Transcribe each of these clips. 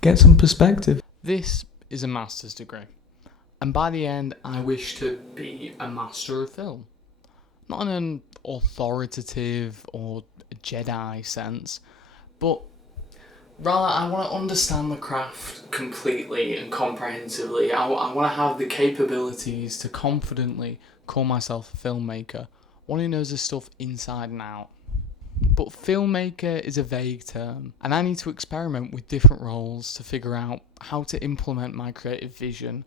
Get some perspective. This is a master's degree, and by the end, I wish to be a master of film. Not in an authoritative or Jedi sense, but rather I want to understand the craft completely and comprehensively. I want to have the capabilities to confidently call myself a filmmaker, one who knows the stuff inside and out. But filmmaker is a vague term, and I need to experiment with different roles to figure out how to implement my creative vision,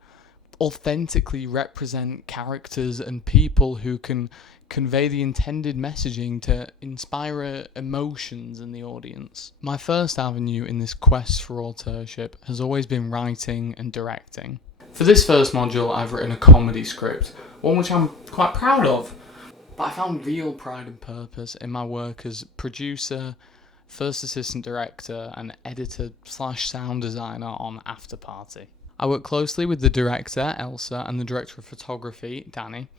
authentically represent characters and people who can convey the intended messaging to inspire emotions in the audience. My first avenue in this quest for authorship has always been writing and directing. For this first module, I've written a comedy script, one which I'm quite proud of. But I found real pride and purpose in my work as producer, first assistant director, and editor/sound designer on After Party. I worked closely with the director, Elsa, and the director of photography, Danny,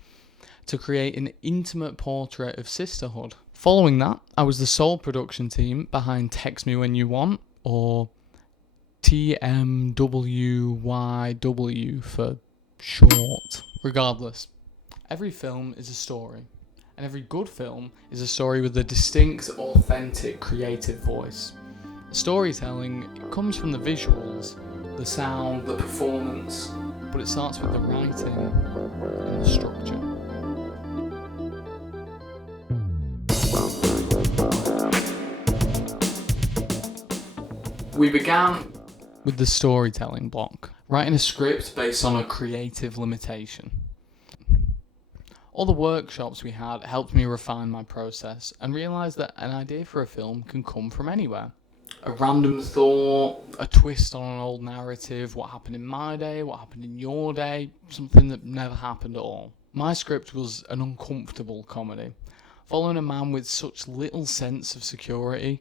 to create an intimate portrait of sisterhood. Following that, I was the sole production team behind Text Me When You Want, or TMWYW for short. Regardless, every film is a story. And every good film is a story with a distinct, authentic, creative voice. Storytelling comes from the visuals, the sound, the performance, but it starts with the writing and the structure. We began with the storytelling block, writing a script based on a creative limitation. All the workshops we had helped me refine my process and realise that an idea for a film can come from anywhere. A random thought, a twist on an old narrative, what happened in my day, what happened in your day, something that never happened at all. My script was an uncomfortable comedy, following a man with such little sense of security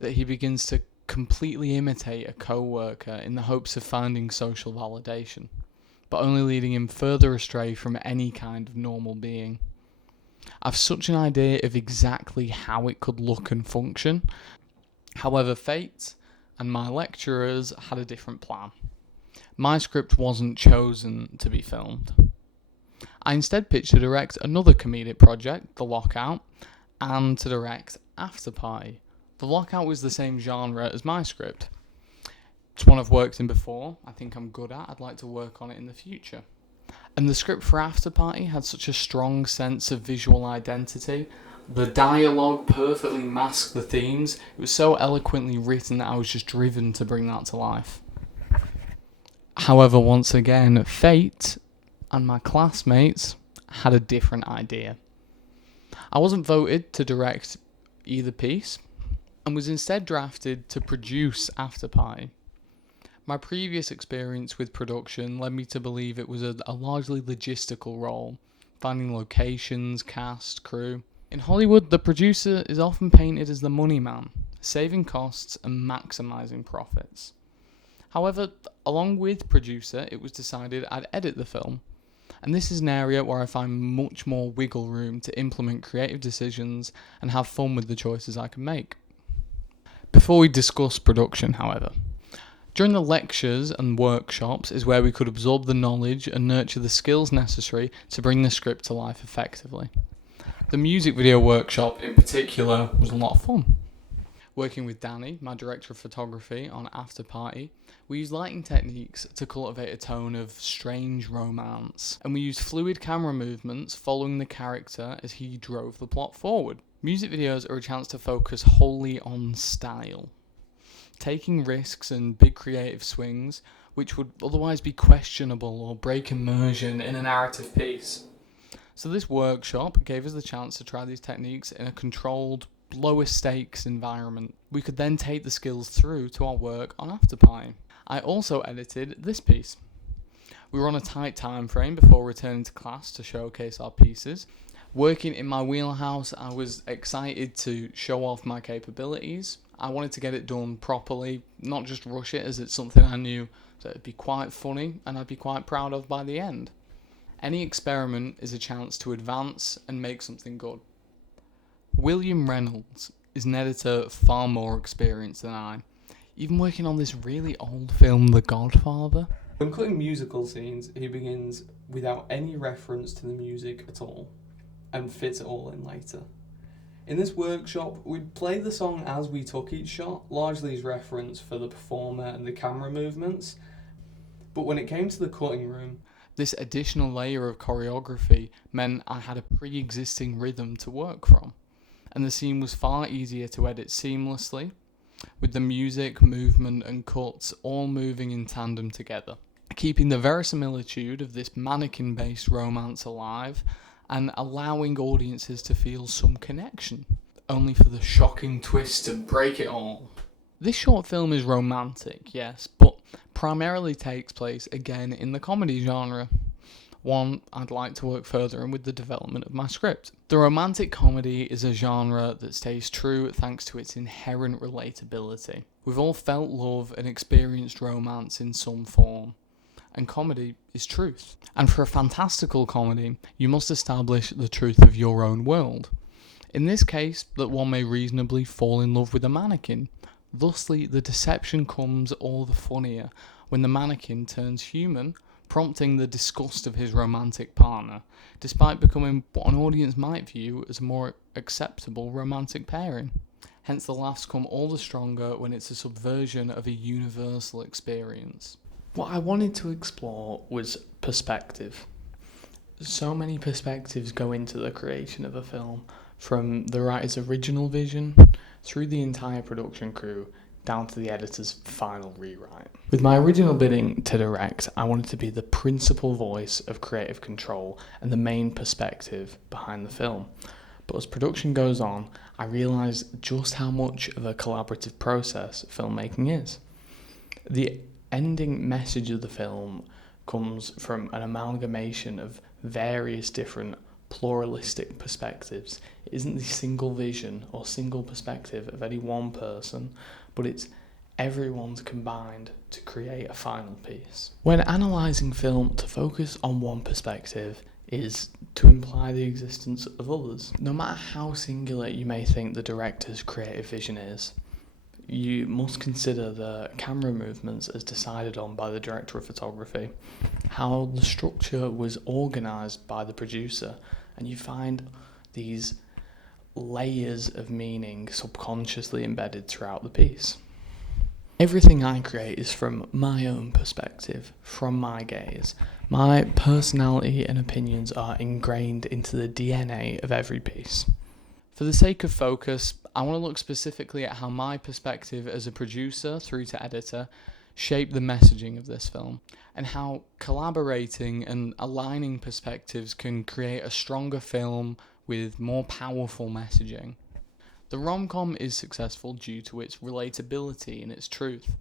that he begins to completely imitate a co-worker in the hopes of finding social validation, but only leading him further astray from any kind of normal being. I've such an idea of exactly how it could look and function. However, fate and my lecturers had a different plan. My script wasn't chosen to be filmed. I instead pitched to direct another comedic project, The Lockout, and to direct After Party. The Lockout was the same genre as my script. It's one I've worked in before, I think I'm good at, I'd like to work on it in the future. And the script for After Party had such a strong sense of visual identity. The dialogue perfectly masked the themes. It was so eloquently written that I was just driven to bring that to life. However, once again, fate and my classmates had a different idea. I wasn't voted to direct either piece, and was instead drafted to produce After Party. My previous experience with production led me to believe it was a largely logistical role, finding locations, cast, crew. In Hollywood, the producer is often painted as the money man, saving costs and maximising profits. However, along with producer, it was decided I'd edit the film, and this is an area where I find much more wiggle room to implement creative decisions and have fun with the choices I can make. Before we discuss production, however, during the lectures and workshops is where we could absorb the knowledge and nurture the skills necessary to bring the script to life effectively. The music video workshop in particular was a lot of fun. Working with Danny, my director of photography, on After Party, we used lighting techniques to cultivate a tone of strange romance, and we used fluid camera movements following the character as he drove the plot forward. Music videos are a chance to focus wholly on style, taking risks and big creative swings which would otherwise be questionable or break immersion in a narrative piece. So this workshop gave us the chance to try these techniques in a controlled, lower stakes environment. We could then take the skills through to our work on After Party. I also edited this piece. We were on a tight time frame before returning to class to showcase our pieces. Working in my wheelhouse, I was excited to show off my capabilities. I wanted to get it done properly, not just rush it, as it's something I knew that it'd be quite funny and I'd be quite proud of by the end. Any experiment is a chance to advance and make something good. William Reynolds is an editor far more experienced than I, even working on this really old film, The Godfather. When cutting musical scenes, he begins without any reference to the music at all, and fits it all in later. In this workshop, we'd play the song as we took each shot, largely as reference for the performer and the camera movements. But when it came to the cutting room, this additional layer of choreography meant I had a pre-existing rhythm to work from, and the scene was far easier to edit seamlessly, with the music, movement and cuts all moving in tandem together, keeping the verisimilitude of this mannequin-based romance alive and allowing audiences to feel some connection, only for the shocking twist to break it all. This short film is romantic, yes, but primarily takes place again in the comedy genre, one I'd like to work further in with the development of my script. The romantic comedy is a genre that stays true thanks to its inherent relatability. We've all felt love and experienced romance in some form, and comedy is truth. And for a fantastical comedy, you must establish the truth of your own world. In this case, that one may reasonably fall in love with a mannequin. Thusly, the deception comes all the funnier when the mannequin turns human, prompting the disgust of his romantic partner, despite becoming what an audience might view as a more acceptable romantic pairing. Hence the laughs come all the stronger when it's a subversion of a universal experience. What I wanted to explore was perspective. So many perspectives go into the creation of a film, from the writer's original vision, through the entire production crew, down to the editor's final rewrite. With my original bidding to direct, I wanted to be the principal voice of creative control and the main perspective behind the film. But as production goes on, I realised just how much of a collaborative process filmmaking is. The ending message of the film comes from an amalgamation of various different pluralistic perspectives. It isn't the single vision or single perspective of any one person, but it's everyone's combined to create a final piece. When analysing film, to focus on one perspective is to imply the existence of others. No matter how singular you may think the director's creative vision is, you must consider the camera movements as decided on by the director of photography, how the structure was organised by the producer, and you find these layers of meaning subconsciously embedded throughout the piece. Everything I create is from my own perspective, from my gaze. My personality and opinions are ingrained into the DNA of every piece. For the sake of focus, I want to look specifically at how my perspective as a producer through to editor shaped the messaging of this film, and how collaborating and aligning perspectives can create a stronger film with more powerful messaging. The rom-com is successful due to its relatability and its truth,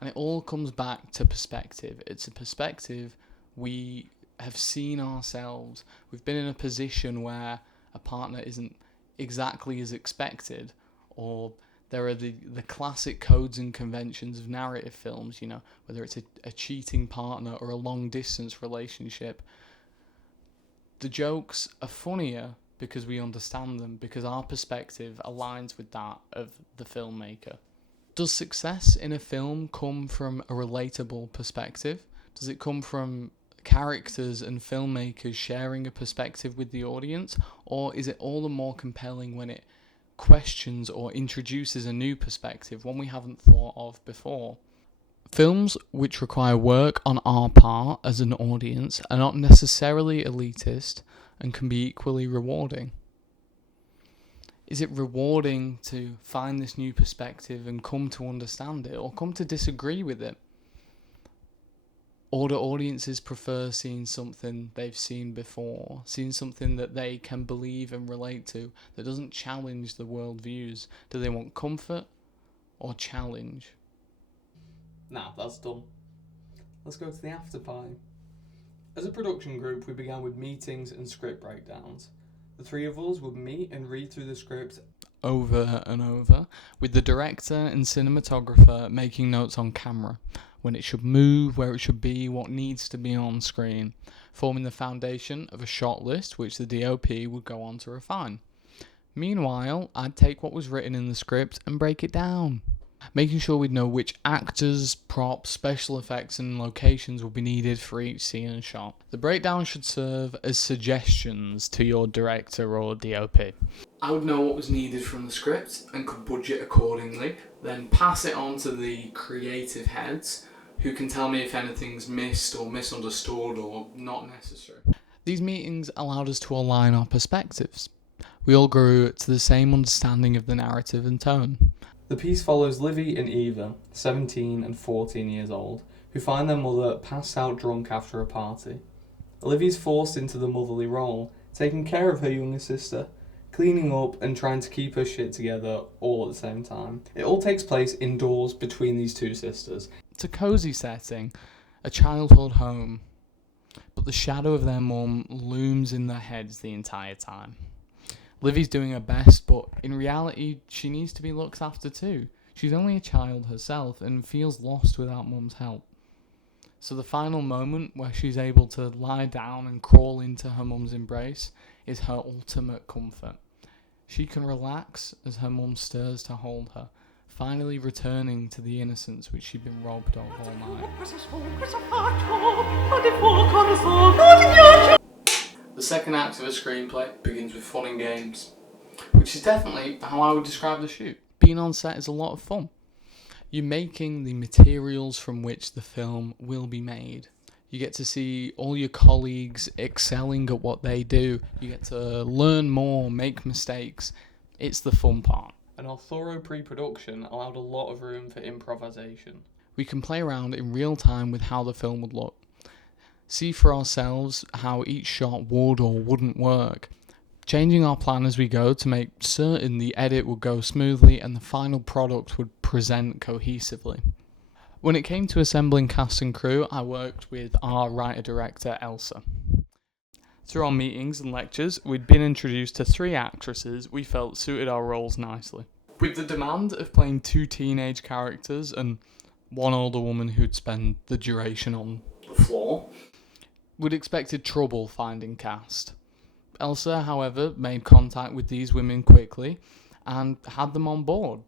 and it all comes back to perspective. It's a perspective we have seen ourselves. We've been in a position where a partner isn't exactly as expected, or there are the classic codes and conventions of narrative films, you know, whether it's a cheating partner or a long distance relationship. The jokes are funnier because we understand them, because our perspective aligns with that of the filmmaker. Does success in a film come from a relatable perspective? Does it come from characters and filmmakers sharing a perspective with the audience, or is it all the more compelling when it questions or introduces a new perspective, one we haven't thought of before? Films which require work on our part as an audience are not necessarily elitist and can be equally rewarding. Is it rewarding to find this new perspective and come to understand it, or come to disagree with it? Or do audiences prefer seeing something they've seen before, seeing something that they can believe and relate to, that doesn't challenge the worldviews? Do they want comfort or challenge? Nah, that's done. Let's go to the after party. As a production group, we began with meetings and script breakdowns. The three of us would meet and read through the script over and over, with the director and cinematographer making notes on camera, when it should move, where it should be, what needs to be on screen, forming the foundation of a shot list which the DOP would go on to refine. Meanwhile, I'd take what was written in the script and break it down, making sure we'd know which actors, props, special effects and locations will be needed for each scene and shot. The breakdown should serve as suggestions to your director or DOP. I would know what was needed from the script and could budget accordingly, then pass it on to the creative heads who can tell me if anything's missed or misunderstood or not necessary. These meetings allowed us to align our perspectives. We all grew to the same understanding of the narrative and tone. The piece follows Livy and Eva, 17 and 14 years old, who find their mother passed out drunk after a party. Livy's forced into the motherly role, taking care of her younger sister, cleaning up and trying to keep her shit together all at the same time. It all takes place indoors between these two sisters. It's a cosy setting, a childhood home, but the shadow of their mum looms in their heads the entire time. Livy's doing her best, but in reality, she needs to be looked after too. She's only a child herself and feels lost without mum's help. So the final moment where she's able to lie down and crawl into her mum's embrace is her ultimate comfort. She can relax as her mum stirs to hold her, finally returning to the innocence which she'd been robbed of all night. The second act of a screenplay begins with fun and games, which is definitely how I would describe the shoot. Being on set is a lot of fun. You're making the materials from which the film will be made. You get to see all your colleagues excelling at what they do. You get to learn more, make mistakes. It's the fun part. And our thorough pre-production allowed a lot of room for improvisation. We can play around in real time with how the film would look. See for ourselves how each shot would or wouldn't work. Changing our plan as we go to make certain the edit would go smoothly and the final product would present cohesively. When it came to assembling cast and crew, I worked with our writer-director Elsa. Through our meetings and lectures, we'd been introduced to 3 actresses we felt suited our roles nicely. With the demand of playing 2 teenage characters and 1 older woman who'd spend the duration on the floor, we'd expected trouble finding cast. Elsa, however, made contact with these women quickly and had them on board.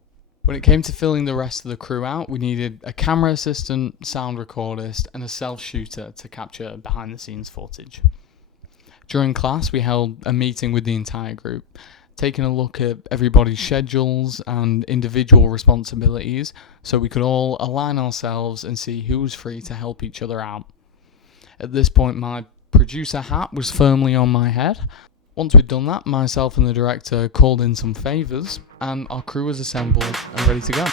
When it came to filling the rest of the crew out, we needed a camera assistant, sound recordist, and a self-shooter to capture behind-the-scenes footage. During class, we held a meeting with the entire group, taking a look at everybody's schedules and individual responsibilities so we could all align ourselves and see who was free to help each other out. At this point, my producer hat was firmly on my head. Once we'd done that, myself and the director called in some favours, and our crew was assembled and ready to go.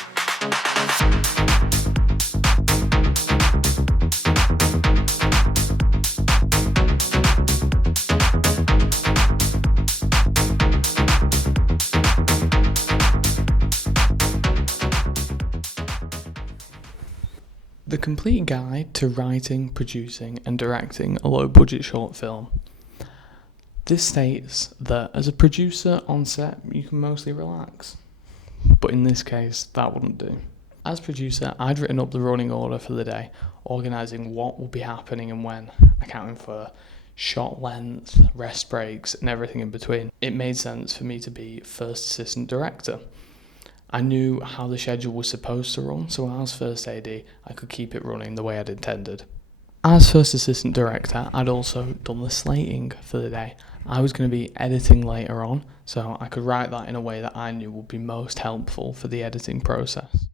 The complete guide to writing, producing, and directing a low-budget short film. This states that as a producer on set, you can mostly relax. But in this case, that wouldn't do. As producer, I'd written up the running order for the day, organising what will be happening and when, accounting for shot length, rest breaks, and everything in between. It made sense for me to be first assistant director. I knew how the schedule was supposed to run, so as first AD, I could keep it running the way I'd intended. As first assistant director, I'd also done the slating for the day. I was going to be editing later on, so I could write that in a way that I knew would be most helpful for the editing process.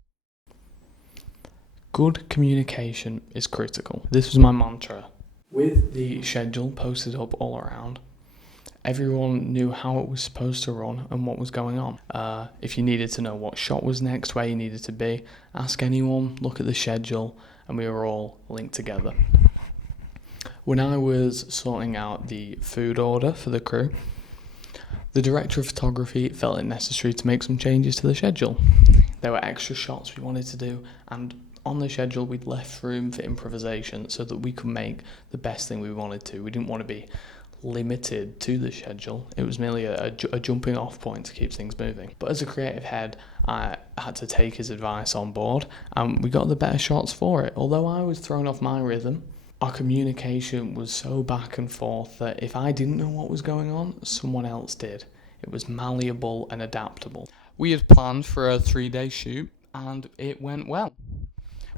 Good communication is critical. This was my mantra. With the schedule posted up all around, everyone knew how it was supposed to run and what was going on. If you needed to know what shot was next, where you needed to be, ask anyone, look at the schedule, and we were all linked together. When I was sorting out the food order for the crew, the director of photography felt it necessary to make some changes to the schedule. There were extra shots we wanted to do, and on the schedule we'd left room for improvisation so that we could make the best thing we wanted to. We didn't want to be limited to the schedule. It was merely a jumping off point to keep things moving. But as a creative head, I had to take his advice on board, and we got the better shots for it. Although I was thrown off my rhythm, our communication was so back and forth that if I didn't know what was going on, someone else did. It was malleable and adaptable. We had planned for a 3-day shoot, and it went well.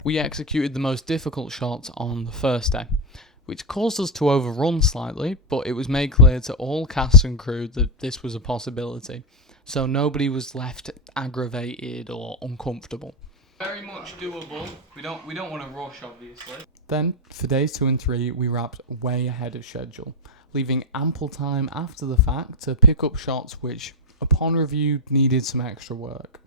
We executed the most difficult shots on the first day, which caused us to overrun slightly, but it was made clear to all cast and crew that this was a possibility, so nobody was left aggravated or uncomfortable. Very much doable. We don't want to rush, obviously. Then, for days 2 and 3, we wrapped way ahead of schedule, leaving ample time after the fact to pick up shots which, upon review, needed some extra work.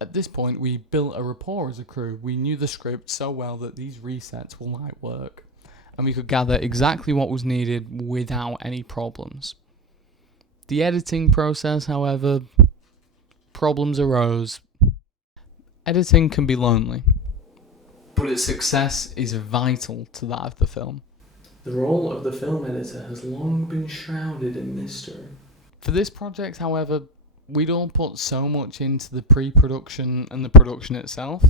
At this point, we built a rapport as a crew. We knew the script so well that these resets were light work, and we could gather exactly what was needed without any problems. The editing process, however, problems arose. Editing can be lonely, but its success is vital to that of the film. The role of the film editor has long been shrouded in mystery. For this project, however, we'd all put so much into the pre-production and the production itself,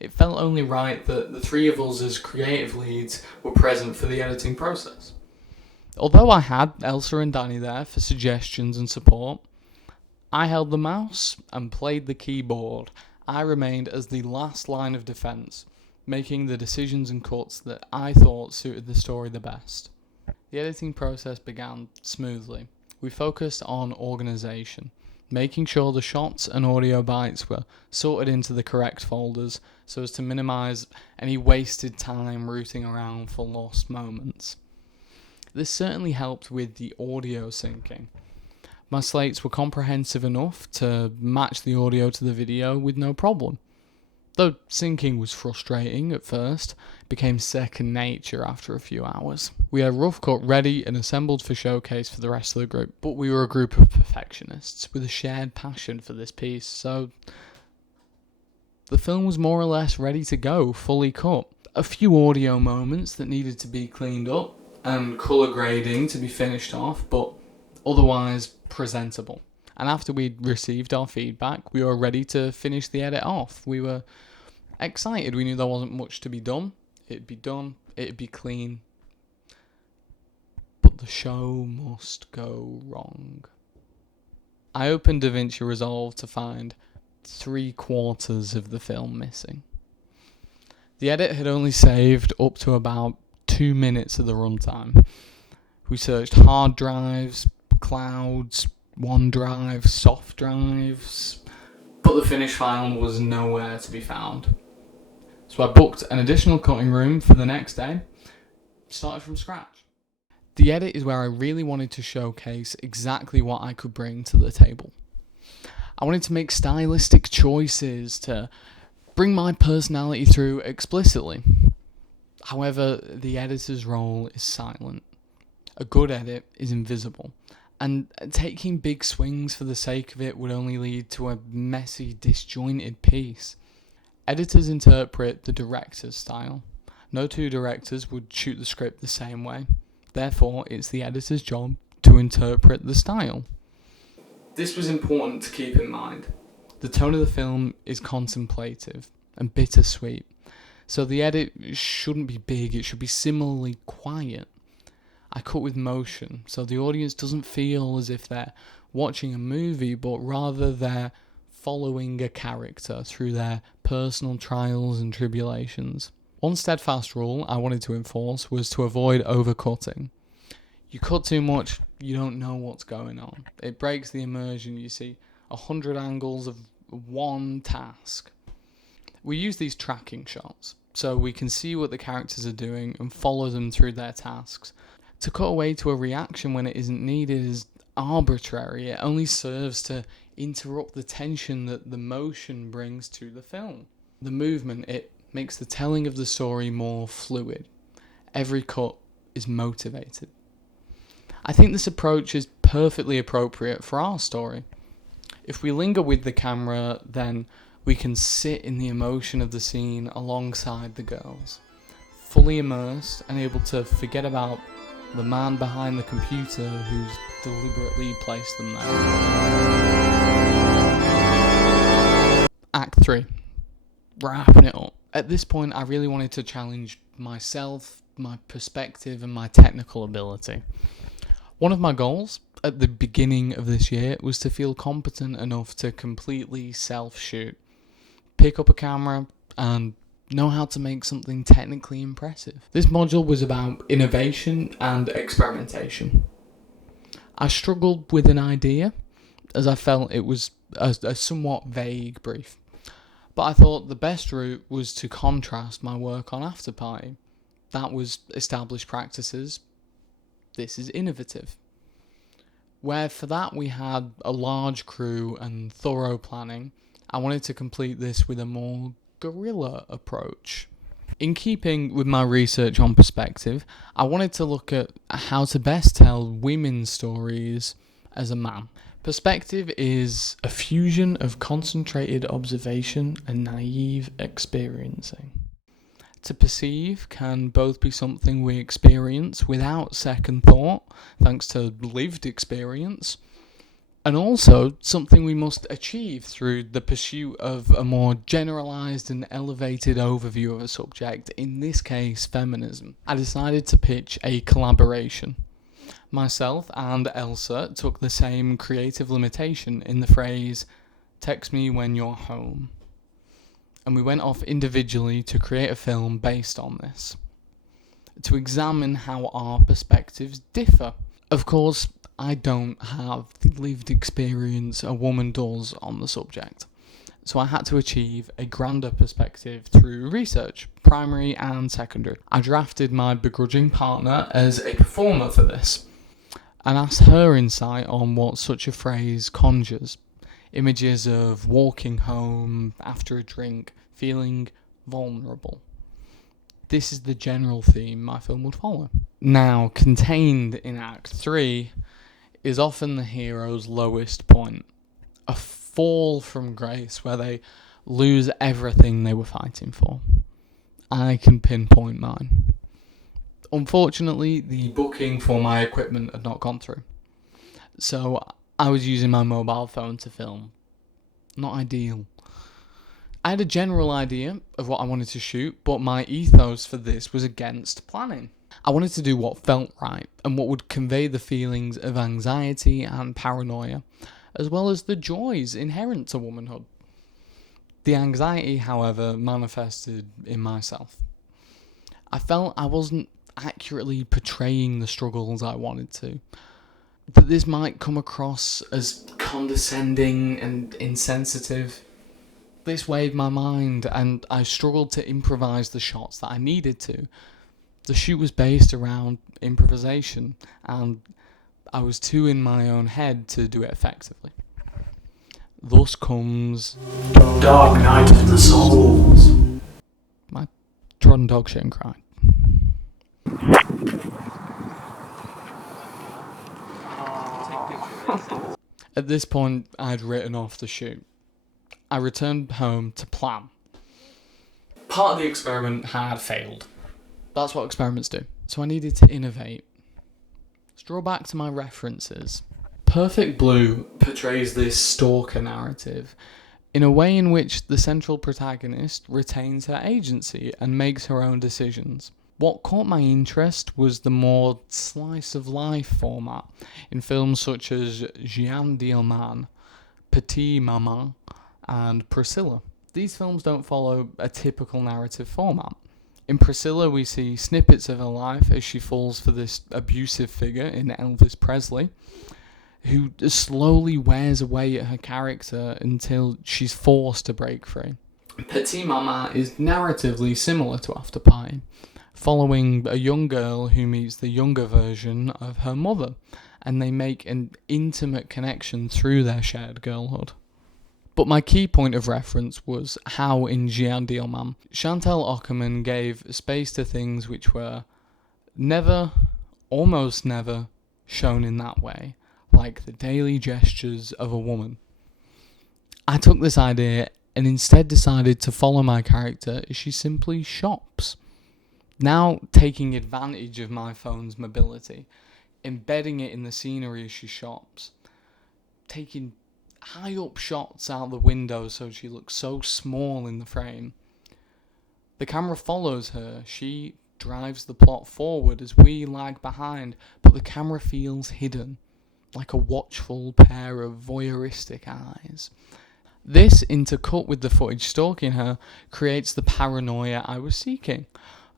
it felt only right that the three of us as creative leads were present for the editing process. Although I had Elsa and Danny there for suggestions and support, I held the mouse and played the keyboard. I remained as the last line of defence, making the decisions and cuts that I thought suited the story the best. The editing process began smoothly. We focused on organisation, making sure the shots and audio bites were sorted into the correct folders so as to minimise any wasted time rooting around for lost moments. This certainly helped with the audio syncing. My slates were comprehensive enough to match the audio to the video with no problem. Though syncing was frustrating at first, it became second nature after a few hours. We had rough cut ready and assembled for showcase for the rest of the group, but we were a group of perfectionists with a shared passion for this piece, so the film was more or less ready to go, fully cut. A few audio moments that needed to be cleaned up and colour grading to be finished off, but otherwise presentable. And after we'd received our feedback, we were ready to finish the edit off. We were excited. We knew there wasn't much to be done. It'd be done. It'd be clean. But the show must go wrong. I opened DaVinci Resolve to find 3/4 of the film missing. The edit had only saved up to about 2 minutes of the runtime. We searched hard drives, clouds, OneDrive, soft drives, but the finished file was nowhere to be found. So I booked an additional cutting room for the next day, started from scratch. The edit is where I really wanted to showcase exactly what I could bring to the table. I wanted to make stylistic choices to bring my personality through explicitly. However, the editor's role is silent. A good edit is invisible. And taking big swings for the sake of it would only lead to a messy, disjointed piece. Editors interpret the director's style. No two directors would shoot the script the same way. Therefore, it's the editor's job to interpret the style. This was important to keep in mind. The tone of the film is contemplative and bittersweet. So the edit shouldn't be big, it should be similarly quiet. I cut with motion, so the audience doesn't feel as if they're watching a movie, but rather they're following a character through their personal trials and tribulations. One steadfast rule I wanted to enforce was to avoid overcutting. You cut too much, you don't know what's going on. It breaks the immersion. You see 100 angles of one task. We use these tracking shots, so we can see what the characters are doing and follow them through their tasks. To cut away to a reaction when it isn't needed is arbitrary. It only serves to interrupt the tension that the motion brings to the film. The movement, it makes the telling of the story more fluid. Every cut is motivated. I think this approach is perfectly appropriate for our story. If we linger with the camera, then we can sit in the emotion of the scene alongside the girls, fully immersed and able to forget about the man behind the computer who's deliberately placed them there. Act 3. Wrapping it up. At this point, I really wanted to challenge myself, my perspective, and my technical ability. One of my goals, at the beginning of this year was to feel competent enough to completely self-shoot. Pick up a camera and know how to make something technically impressive. This module was about innovation and experimentation. I struggled with an idea as I felt it was a somewhat vague brief. But I thought the best route was to contrast my work on Afterparty. That was established practices. This is innovative. Where for that we had a large crew and thorough planning, I wanted to complete this with a more guerrilla approach. In keeping with my research on perspective, I wanted to look at how to best tell women's stories as a man. Perspective is a fusion of concentrated observation and naive experiencing. To perceive can both be something we experience without second thought, thanks to lived experience, and also something we must achieve through the pursuit of a more generalised and elevated overview of a subject, in this case feminism. I decided to pitch a collaboration. Myself and Elsa took the same creative limitation in the phrase, "text me when you're home." And we went off individually to create a film based on this, to examine how our perspectives differ. Of course, I don't have the lived experience a woman does on the subject, so I had to achieve a grander perspective through research, primary and secondary. I drafted my begrudging partner as a performer for this, and asked her insight on what such a phrase conjures. Images of walking home after a drink, feeling vulnerable. This is the general theme my film would follow. Now, contained in Act 3 is often the hero's lowest point. A fall from grace where they lose everything they were fighting for. I can pinpoint mine. Unfortunately, the booking for my equipment had not gone through, so I was using my mobile phone to film. Not ideal. I had a general idea of what I wanted to shoot, but my ethos for this was against planning. I wanted to do what felt right, and what would convey the feelings of anxiety and paranoia, as well as the joys inherent to womanhood. The anxiety, however, manifested in myself. I felt I wasn't accurately portraying the struggles I wanted to. That this might come across as condescending and insensitive. This weighed my mind, and I struggled to improvise the shots that I needed to. The shoot was based around improvisation, and I was too in my own head to do it effectively. Thus comes Dark Night of the Souls. my trodden dog shit and cried. At this point, I'd written off the shoot. I returned home to plan. Part of the experiment had failed. That's what experiments do. So I needed to innovate. Let's draw back to my references. Perfect Blue portrays this stalker narrative in a way in which the central protagonist retains her agency and makes her own decisions. What caught my interest was the more slice-of-life format in films such as Jeanne Dielman, Petit Maman, and Priscilla. These films don't follow a typical narrative format. In Priscilla, we see snippets of her life as she falls for this abusive figure in Elvis Presley, who slowly wears away at her character until she's forced to break free. Petit Maman is narratively similar to Afterparty, following a young girl who meets the younger version of her mother, and they make an intimate connection through their shared girlhood. But my key point of reference was how in Jeanne Dielman, Chantal Akerman gave space to things which were never, almost never, shown in that way, like the daily gestures of a woman. I took this idea and instead decided to follow my character as she simply shops. Now taking advantage of my phone's mobility, embedding it in the scenery as she shops, taking high up shots out the window so she looks so small in the frame. The camera follows her, she drives the plot forward as we lag behind, but the camera feels hidden. like a watchful pair of voyeuristic eyes. This, intercut with the footage stalking her, creates the paranoia I was seeking.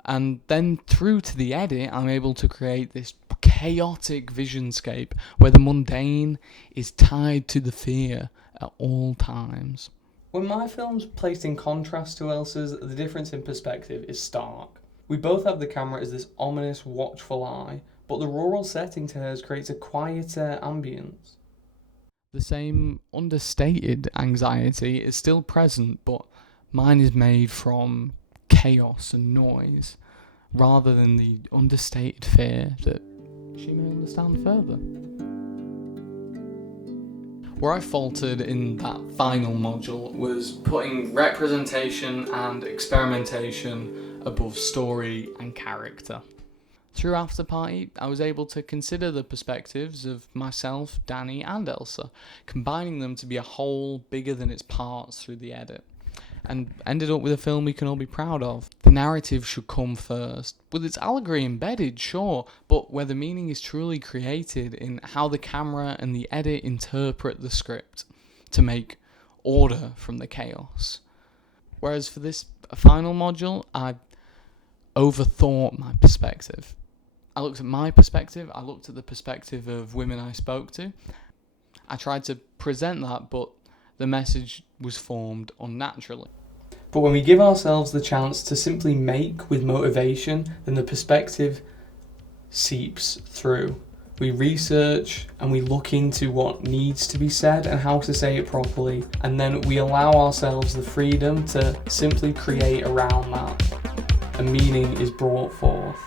And then through to the edit, I'm able to create this chaotic visionscape where the mundane is tied to the fear at all times. When my film's placed in contrast to Elsa's, the difference in perspective is stark. We both have the camera as this ominous, watchful eye, but the rural setting to hers creates a quieter ambience. The same understated anxiety is still present, but mine is made from chaos and noise, rather than the understated fear that she may understand further. Where I faltered in that final module was putting representation and experimentation above story and character. Through After Party, I was able to consider the perspectives of myself, Danny, and Elsa, combining them to be a whole bigger than its parts through the edit, and ended up with a film we can all be proud of. The narrative should come first, with its allegory embedded, sure, but where the meaning is truly created in how the camera and the edit interpret the script to make order from the chaos. Whereas for this final module, I overthought my perspective. I looked at my perspective, I looked at the perspective of women I spoke to. I tried to present that, but the message was formed unnaturally. But when we give ourselves the chance to simply make with motivation, then the perspective seeps through. We research and we look into what needs to be said and how to say it properly, and then we allow ourselves the freedom to simply create around that. A meaning is brought forth.